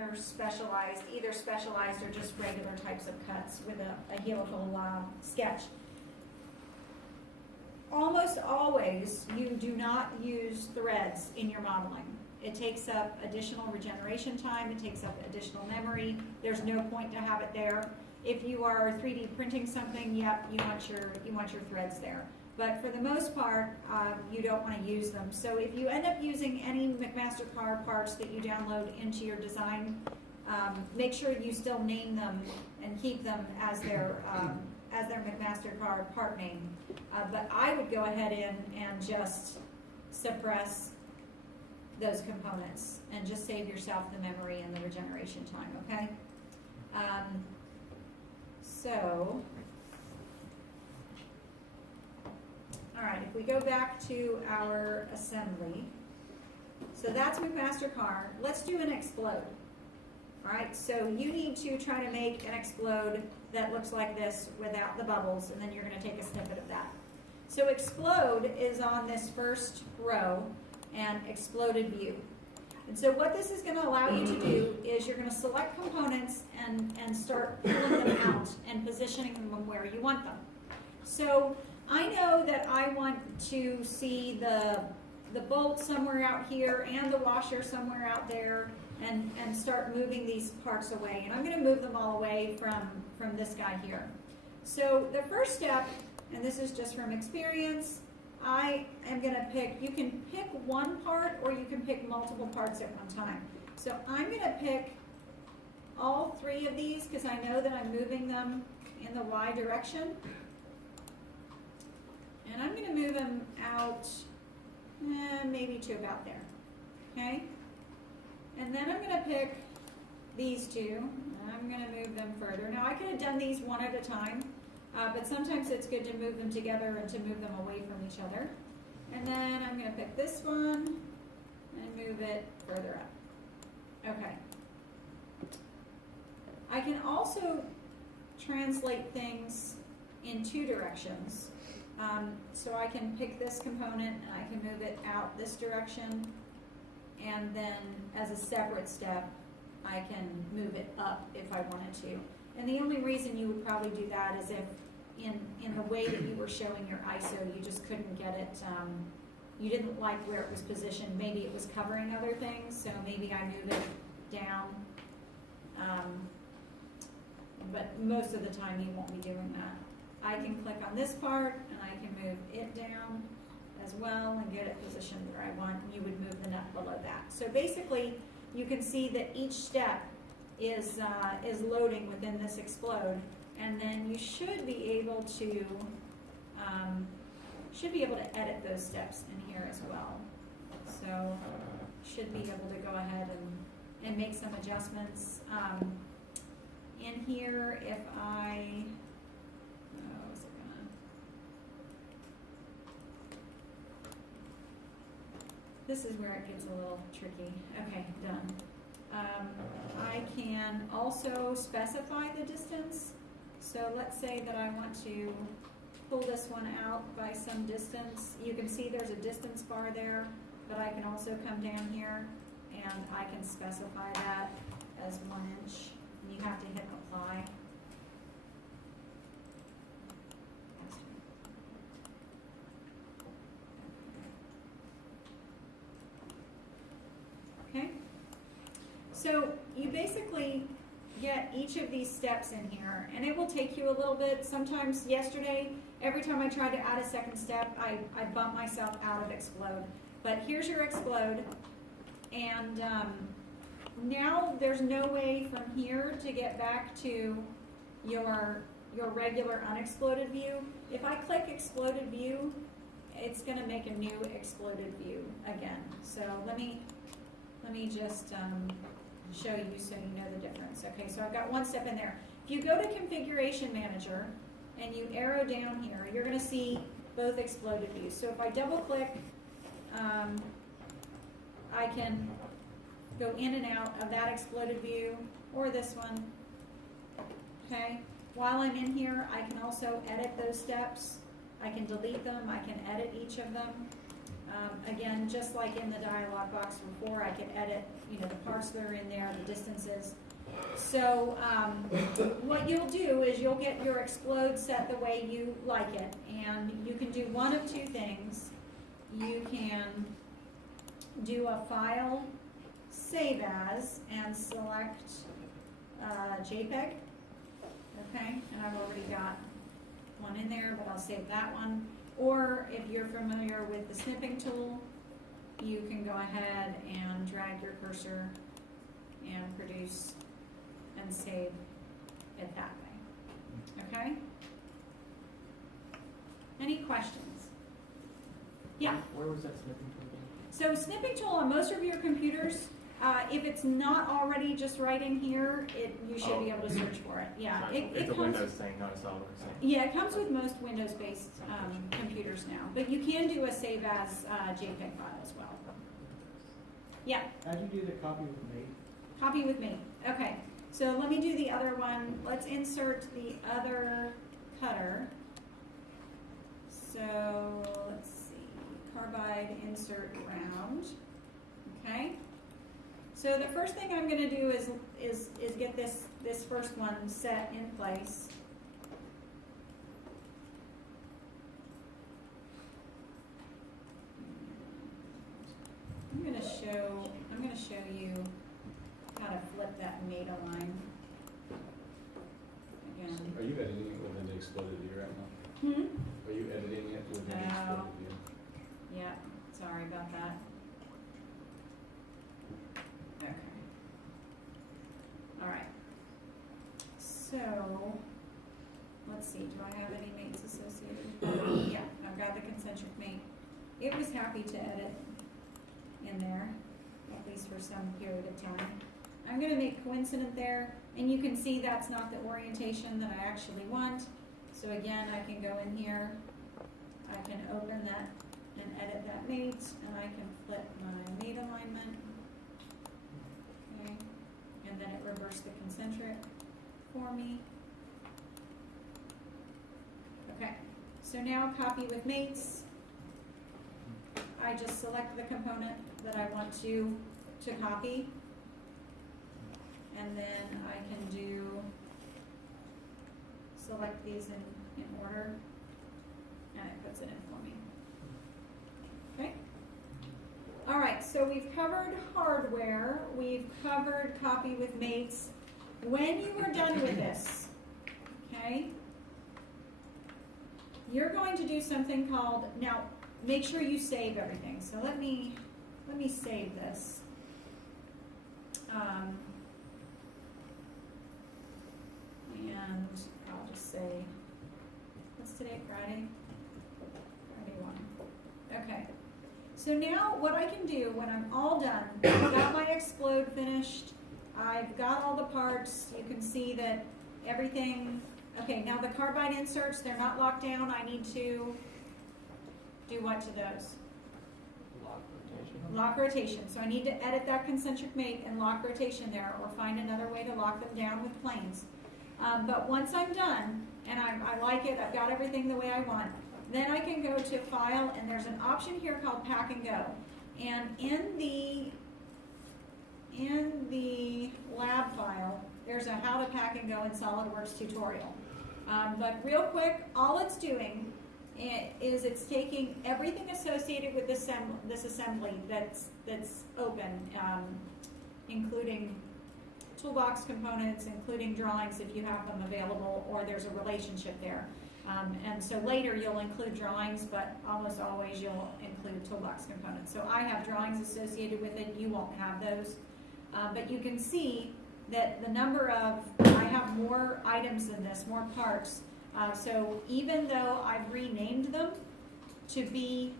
They're specialized, either specialized or just regular types of cuts with a helical sketch. Almost always, you do not use threads in your modeling. It takes up additional regeneration time, it takes up additional memory. There's no point to have it there. If you are 3D printing something, yep, you want your threads there. But for the most part, you don't want to use them. So if you end up using any McMaster-Carr parts that you download into your design, make sure you still name them and keep them as their McMaster-Carr part name. But I would go ahead and just suppress those components and just save yourself the memory and the regeneration time, okay? All right, if we go back to our assembly, so that's McMaster-Carr. Let's do an explode. All right, so you need to try to make an explode that looks like this without the bubbles, and then you're going to take a snippet of that. So explode is on this first row, and exploded view. And so what this is going to allow you to do is you're going to select components and start pulling them out and positioning them where you want them. So I know that I want to see the bolt somewhere out here and the washer somewhere out there, and start moving these parts away. And I'm going to move them all away from this guy here. So the first step, and this is just from experience, I am going to pick, you can pick one part or you can pick multiple parts at one time. So I'm going to pick all three of these because I know that I'm moving them in the Y direction. And I'm going to move them out maybe to about there, okay? And then I'm going to pick these two, and I'm going to move them further. Now I could have done these one at a time, but sometimes it's good to move them together and to move them away from each other. And then I'm going to pick this one and move it further up. Okay. I can also translate things in two directions. So I can pick this component and I can move it out this direction, and then as a separate step I can move it up if I wanted to. And the only reason you would probably do that is if in the way that you were showing your ISO you just couldn't get it, you didn't like where it was positioned. Maybe it was covering other things, so maybe I move it down. But most of the time you won't be doing that. I can click on this part and I can move it down as well and get it positioned where I want. You would move the nut below that. So basically you can see that each step is loading within this explode, and then you should be able to edit those steps in here as well. So should be able to go ahead and make some adjustments. In here, if I this is where it gets a little tricky. Okay, done. I can also specify the distance. So let's say that I want to pull this one out by some distance. You can see there's a distance bar there, but I can also come down here and I can specify that as 1 inch. And you have to hit apply. Okay, so you basically get each of these steps in here, and it will take you a little bit. Sometimes yesterday, every time I tried to add a second step, I bumped myself out of explode. But here's your explode, and now there's no way from here to get back to your regular unexploded view. If I click exploded view, it's going to make a new exploded view again. So let me just show you so you know the difference. Okay, so I've got one step in there. If you go to Configuration Manager and you arrow down here, you're going to see both exploded views. So if I double click, I can go in and out of that exploded view or this one. Okay, while I'm in here, I can also edit those steps. I can delete them, I can edit each of them. Again, just like in the dialog box before, I could edit, the parts that are in there, the distances. So what you'll do is you'll get your explode set the way you like it, and you can do one of two things. You can do a file, save as, and select JPEG, okay? And I've already got one in there, but I'll save that one. Or if you're familiar with the snipping tool, you can go ahead and drag your cursor and produce and save it that way, okay? Any questions? Yeah? Where was that snipping tool again? So snipping tool on most of your computers, if it's not already just right in here, you should be able to search for it. Yeah, It's a Windows thing, not a Solidworks thing. Yeah, it comes with most Windows-based computers now, but you can do a save as JPEG file as well. Yeah. How'd you do the copy with me? Copy with me. Okay, so let me do the other one. Let's insert the other cutter. So let's see, carbide insert round. Okay. So the first thing I'm going to do is get this first one set in place. I'm going to show you how to flip that meta line. Again. Are you editing it within the exploded view right now? Are you editing it within the exploded view? Yeah, sorry about that. Okay. All right. So, let's see, do I have any mates associated? Yeah, I've got the concentric mate. It was happy to edit in there, at least for some period of time. I'm going to make coincident there, and you can see that's not the orientation that I actually want. So again, I can go in here, I can open that and edit that mate, and I can flip my mate alignment. Okay, and then it reversed the concentric for me. Okay, so now copy with mates. I just select the component that I want to copy, and then I can do select these in order, and it puts it in for me. Okay. All right, so we've covered hardware, we've covered copy with mates. When you are done with this, okay, you're going to do something called, now make sure you save everything. So let me save this. And I'll just say, what's today, Friday? Friday 1. Okay. So now what I can do when I'm all done, I've got my explode finished, I've got all the parts, you can see that everything, okay, now the carbide inserts, they're not locked down, I need to do what to those? Lock rotation. Lock rotation. So I need to edit that concentric mate and lock rotation there, or find another way to lock them down with planes. But once I'm done, and I like it, I've got everything the way I want, then I can go to File, and there's an option here called Pack and Go. And in the lab file, there's a How to Pack and Go in SolidWorks tutorial. But real quick, all it's doing is it's taking everything associated with this assembly that's open, including toolbox components, including drawings if you have them available, or there's a relationship there. And so later you'll include drawings, but almost always you'll include toolbox components. So I have drawings associated with it, you won't have those. But you can see that the number of, I have more items than this, more parts. So even though I've renamed them to be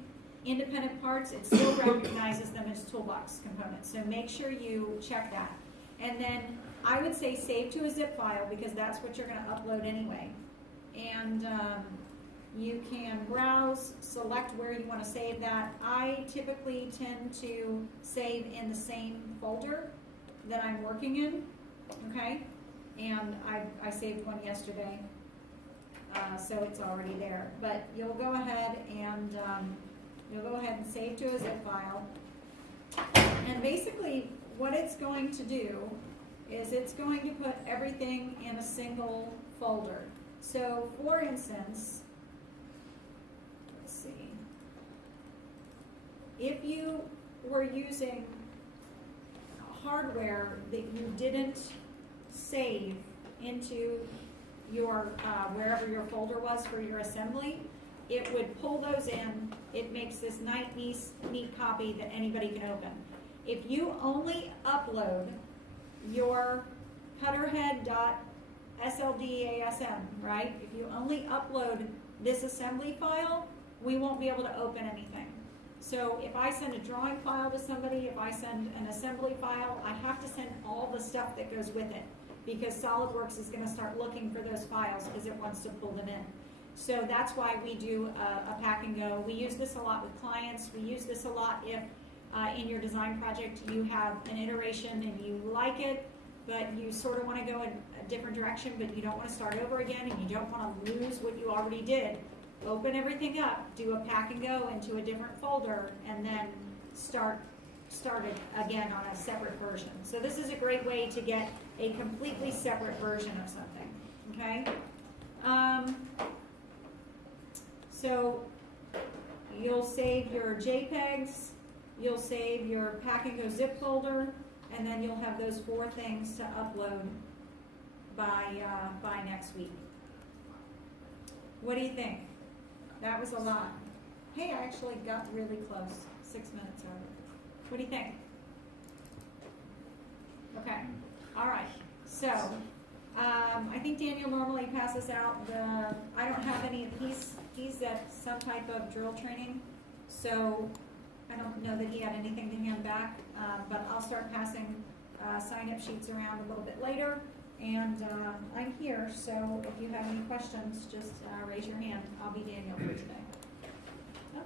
independent parts, it still recognizes them as toolbox components. So make sure you check that. And then I would say save to a zip file, because that's what you're going to upload anyway. And you can browse, select where you want to save that. I typically tend to save in the same folder that I'm working in, okay? And I saved one yesterday, so it's already there. But you'll go ahead and You'll go ahead and save to a zip file. And basically, what it's going to do is it's going to put everything in a single folder. So, for instance, let's see, if you were using hardware that you didn't save into your, wherever your folder was for your assembly, it would pull those in. It makes this neat copy that anybody can open. If you only upload your cutterhead.sldasm, right? If you only upload this assembly file, we won't be able to open anything. So if I send a drawing file to somebody, if I send an assembly file, I have to send all the stuff that goes with it, because SolidWorks is going to start looking for those files because it wants to pull them in. So that's why we do a pack and go. We use this a lot with clients. We use this a lot if in your design project you have an iteration and you like it, but you sort of want to go in a different direction, but you don't want to start over again and you don't want to lose what you already did. Open everything up, do a pack and go into a different folder, and then start it again on a separate version. So this is a great way to get a completely separate version of something, okay? So you'll save your JPEGs, you'll save your pack and go zip folder, and then you'll have those 4 things to upload by next week. What do you think? That was a lot. Hey, I actually got really close, 6 minutes over. What do you think? Okay, all right. So, I think Daniel normally passes out I don't have any, he's at some type of drill training, so I don't know that he had anything to hand back, but I'll start passing sign-up sheets around a little bit later, and I'm here, so if you have any questions, just raise your hand. I'll be Daniel for today.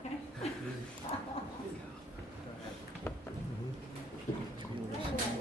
Okay.